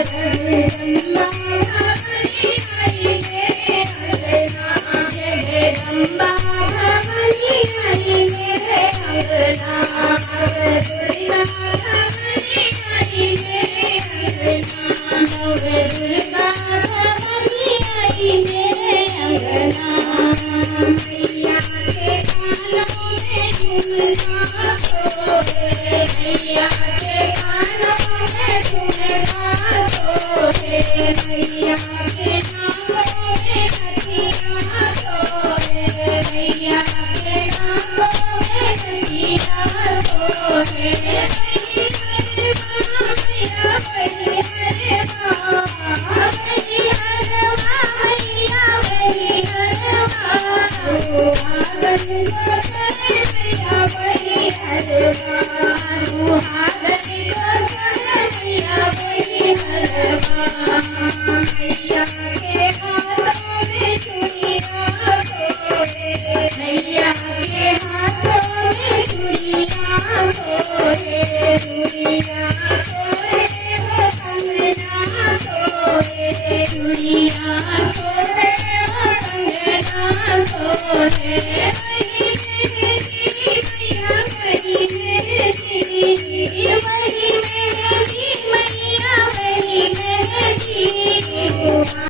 जगदम्बा भवानी आई मेरे अंगना, जगदम्बा भवानी आई मेरे अंगना, दुर्गा भवानी आई मेरे अंगना, दुर्गा भवानी आई मेरे अंगना। मैया के कानों में झुमका सोहे, मैया के कानों में झुमका सोहे, मैया के नाकों में नथिया सोहे, मैया के नाकों में नथिया सोहे। मैया वही हरवा, वही हरवा, मैया वही हरवा, सुहागन को सोहे मैया वही हरवा, सुहागन को सोहे मैया वही हरवा। मैया के हाथों में चूड़ियां सोहे, मैया के हाथों में चूड़ियां सोहे, चूड़ियां सोहे वो कंगना सोहे, चूड़ियां सोहे वो कंगना सोहे। वही मेहंदी मैया वही मेहंदी, वही मेहंदी